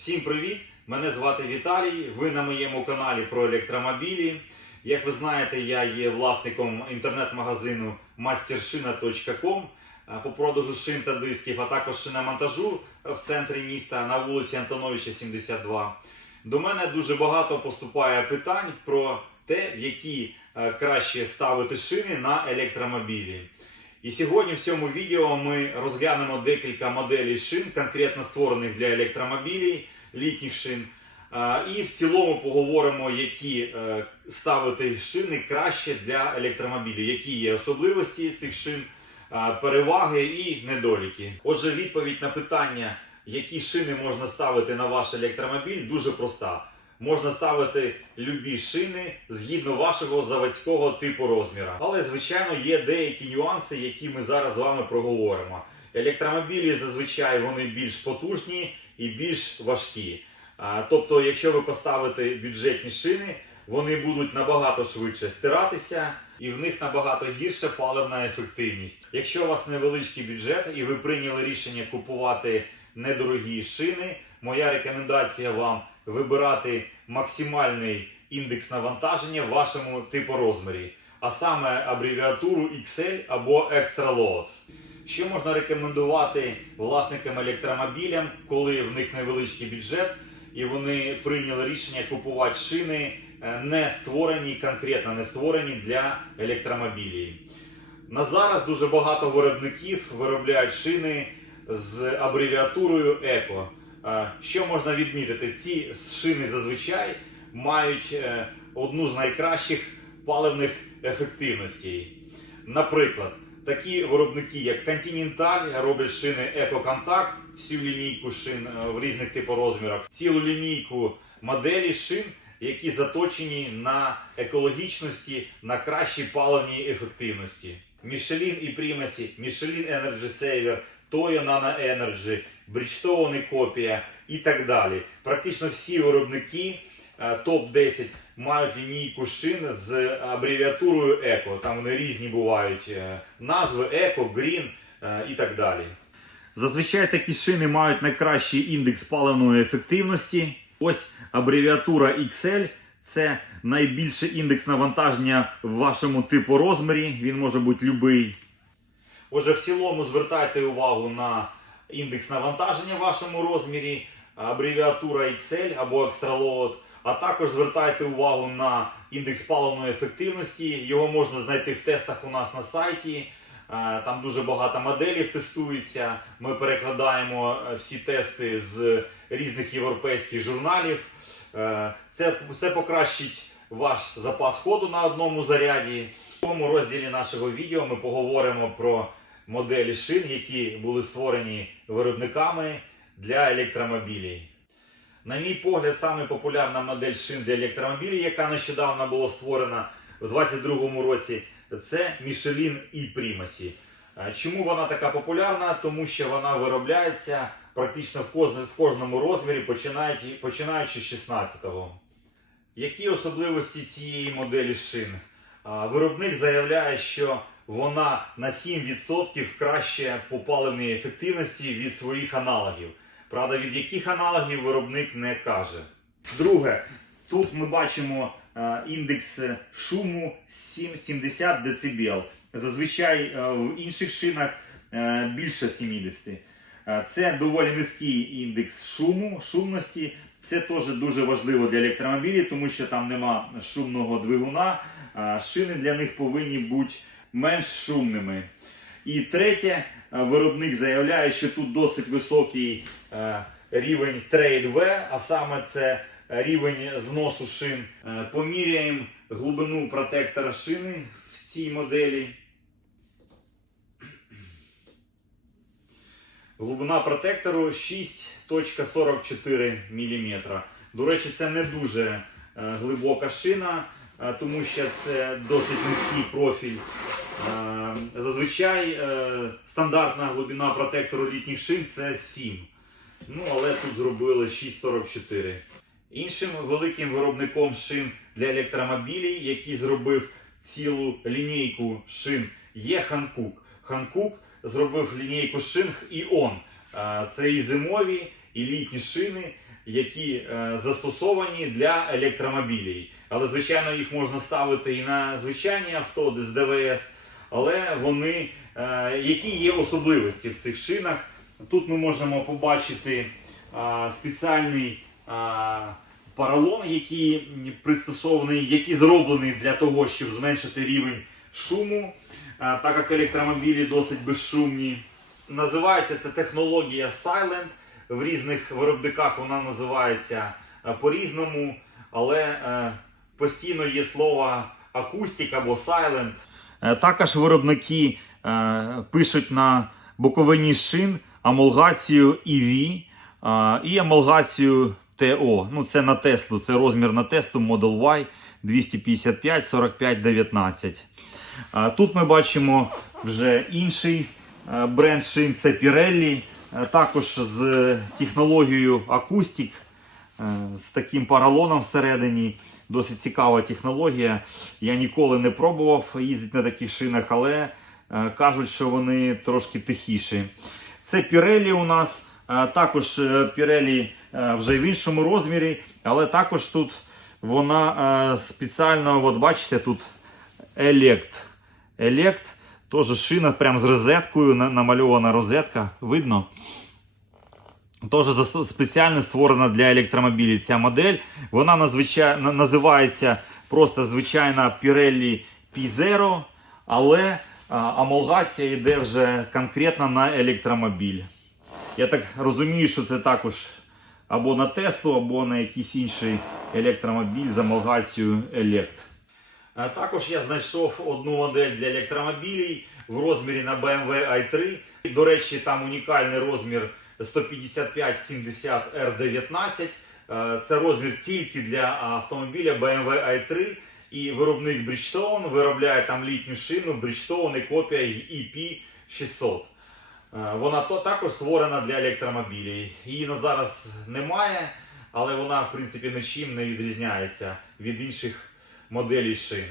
Всім привіт! Мене звати Віталій. Ви на моєму каналі про електромобілі. Як ви знаєте, я є власником інтернет-магазину mastershina.com е, по продажу шин та дисків, а також шиномонтажу в центрі міста на вулиці Антоновича 72. До мене дуже багато поступає питань про те, які е, краще ставити шини на електромобілі. І сьогодні в цьому відео ми розглянемо декілька моделей шин, конкретно створених для електромобілів, літніх шин. І в цілому поговоримо, які е, ставити шини краще для електромобілів, які є особливості цих шин, переваги і недоліки. Отже, відповідь на питання, які шини можна ставити на ваш електромобіль, дуже проста. Можна ставити любі шини згідно вашого заводського типу розміра. Але, звичайно, є деякі нюанси, які ми зараз з вами проговоримо. Електромобілі зазвичай вони більш потужні і більш важкі. Тобто, якщо ви поставите бюджетні шини, вони будуть набагато швидше стиратися, і в них набагато гірша паливна ефективність. Якщо у вас невеличкий бюджет і ви прийняли рішення купувати недорогі шини, моя рекомендація вам вибирати максимальний індекс навантаження в вашому типорозмірі, а саме абревіатуру XL або Extra Load. Що можна рекомендувати власникам електромобілям, коли в них невеличкий бюджет і вони прийняли рішення купувати шини, е, не створені, конкретно не створені для електромобілів. На зараз дуже багато виробників виробляють шини з абревіатурою ЕКО. Е, Що можна відмітити? Ці шини зазвичай мають е, одну з найкращих паливних ефективностей. Наприклад, такі виробники, як Continental, роблять шини EcoContact, всю лінійку шин е, в різних типорозмірах, цілу лінійку моделі шин, які заточені на екологічності, на кращій паливній ефективності. Michelin і Primacy, Michelin Energy Saver, Toyo Nano Energy, Bridgestone Copia і так далі. Практично всі виробники е, топ-10 мають лінійку шин з абревіатурою Еко. Там вони різні бувають е, назви Еко, е, і так далі. Зазвичай такі шини мають найкращий індекс паливної ефективності. Ось абревіатура XL. Це найбільший індекс навантаження в вашому типу розмірі. Він може бути любий. Отже, в цілому звертайте увагу на індекс навантаження в вашому розмірі, абревіатура XL або Extra а також звертайте увагу на індекс паливної ефективності. Його можна знайти в тестах у нас на сайті. Е, Там дуже багато моделів тестується. Ми перекладаємо е, всі тести з різних європейських журналів. Е, Це, це покращить ваш запас ходу на одному заряді. В цьому розділі нашого відео ми поговоримо про моделі шин, які були створені виробниками для електромобілів. На мій погляд, саме популярна модель шин для електромобілів, яка нещодавно була створена в 2022 році, це Michelin і Primacy. Е, Чому вона така популярна? Тому що вона виробляється практично в кожному розмірі, починаючи з 16-го. Які особливості цієї моделі шин? Виробник заявляє, що вона на 7% краще по паливній ефективності від своїх аналогів. Правда, від яких аналогів виробник не каже. Друге, тут ми бачимо е, індекс шуму 7, 70 дБ. Зазвичай е, в інших шинах е, більше 70. Е, Це доволі низький індекс шуму, шумності. Це теж дуже важливо для електромобілів, тому що там нема шумного двигуна. Шини для них повинні бути менш шумними. І третє, е, виробник заявляє, що тут досить високий е, рівень Trade V, а саме це рівень зносу шин. Е, Поміряємо глибину протектора шини в цій моделі. Глибина протектору 6.44 мм. До речі, це не дуже глибока шина, тому що це досить низький профіль. Е, Зазвичай е, стандартна глибина протектору літніх шин це 7. Ну, але тут зробили 6,44. Іншим великим виробником шин для електромобілів, який зробив цілу лінійку шин, є Hankook. Hankook зробив лінійку шин Іон. Е, Це і зимові, і літні шини, які застосовані для електромобілів. Але, звичайно, їх можна ставити і на звичайні авто з ДВС, але вони, е, які є особливості в цих шинах. Тут ми можемо побачити спеціальний а, поролон, який пристосований, який зроблений для того, щоб зменшити рівень шуму, так як електромобілі досить безшумні. Називається це технологія Silent. В різних виробниках вона називається е, по-різному, але е, постійно є слово акустик або silent. Е, Також виробники е, пишуть на боковині шин амалгацію EV е, і амалгацію TO. Ну, це на Теслу, це розмір на Теслу Model Y 255 45 19. Е, Тут ми бачимо вже інший бренд шин, це Pirelli, також з технологією е, з таким поролоном всередині. Досить цікава технологія. Я ніколи не пробував їздити на таких шинах, але е, кажуть, що вони трошки тихіші. Це Pirelli у нас, е, також е, е, вже в іншому розмірі, але також тут вона спеціально, от бачите, тут Elect. Elect, теж шина прям з розеткою, намальована розетка, видно. Теж спеціально створена для електромобілів ця модель. Вона назвичай... називається просто звичайна Pirelli P0, але амалгація йде вже конкретно на електромобіль. Я так розумію, що це також або на Теслу, або на якийсь інший електромобіль з амалгацією Elect. Також я знайшов одну модель для електромобілів в розмірі на BMW i3. До речі, там унікальний розмір 155-70 R19. Е, Це розмір тільки для автомобіля BMW i3. І виробник Bridgestone виробляє там літню шину Bridgestone і копія EP600. Е, Вона також створена для електромобілів. Її на зараз немає, але вона в принципі нічим не відрізняється від інших моделей шин.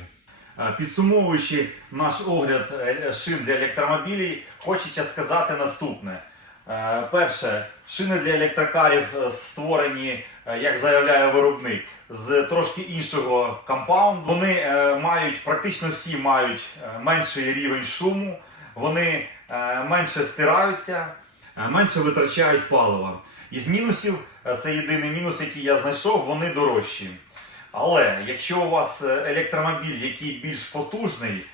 Е, Підсумовуючи наш огляд шин для електромобілів, хочеться сказати наступне. Е, Перше, шини для електрокарів е, створені, е, як заявляє виробник, з трошки іншого компаунду. Вони мають, практично всі мають менший рівень шуму, вони менше стираються, менше витрачають палива. Із мінусів, це єдиний мінус, який я знайшов, вони дорожчі. Але якщо у вас електромобіль, який більш потужний,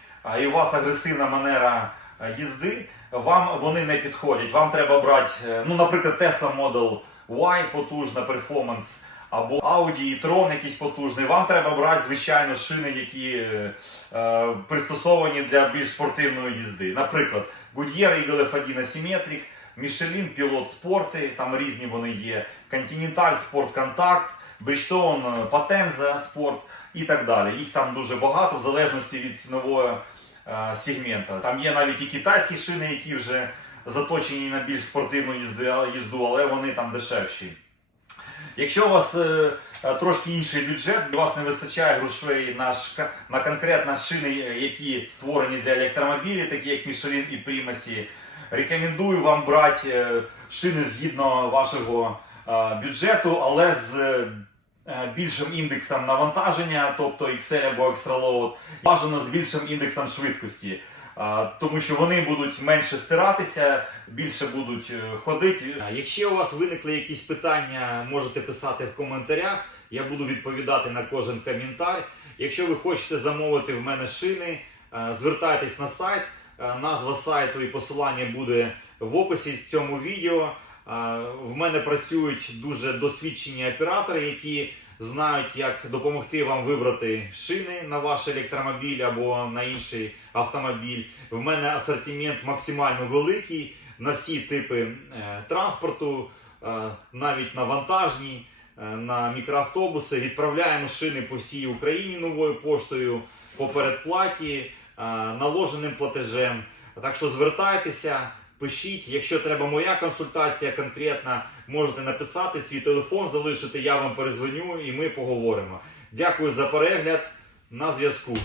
і у вас агресивна манера їзди, вам вони не підходять. Вам треба брати, е, ну, наприклад, Tesla Model Y потужна перформанс, або Audi e-tron якийсь потужний. Вам треба брати, звичайно, шини, які е, е, пристосовані для більш спортивної їзди. Наприклад, Goodyear Eagle F1 Asymmetric, Michelin Pilot Sport, там різні вони є, Continental Sport Contact, Bridgestone е, Potenza Sport і так далі. Їх там дуже багато в залежності від цінового е, сегмента. Там є навіть і китайські шини, які вже заточені на більш спортивну їзду, але вони там дешевші. Якщо у вас е, е, трошки інший бюджет, у вас не вистачає грошей на, на конкретно шини, е, які створені для електромобілів, такі як Michelin і Primacy, рекомендую вам брати е, шини згідно вашого е, бюджету, але з е, більшим індексом навантаження, тобто XL або Extra Load, бажано з більшим індексом швидкості. Тому що вони будуть менше стиратися, більше будуть е, ходити. Якщо у вас виникли якісь питання, можете писати в коментарях. Я буду відповідати на кожен коментар. Якщо ви хочете замовити в мене шини, е, звертайтесь на сайт. Е, Назва сайту і посилання буде в описі цьому відео. В мене працюють дуже досвідчені оператори, які знають, як допомогти вам вибрати шини на ваш електромобіль або на інший автомобіль. В мене асортимент максимально великий на всі типи е, транспорту, е, навіть на вантажні, е, на мікроавтобуси. Відправляємо шини по всій Україні новою поштою по передплаті, наложеним платежем. Так що звертайтеся. Пишіть, якщо треба моя консультація конкретна, можете написати свій телефон, залишити, я вам перезвоню і ми поговоримо. Дякую за перегляд. На зв'язку.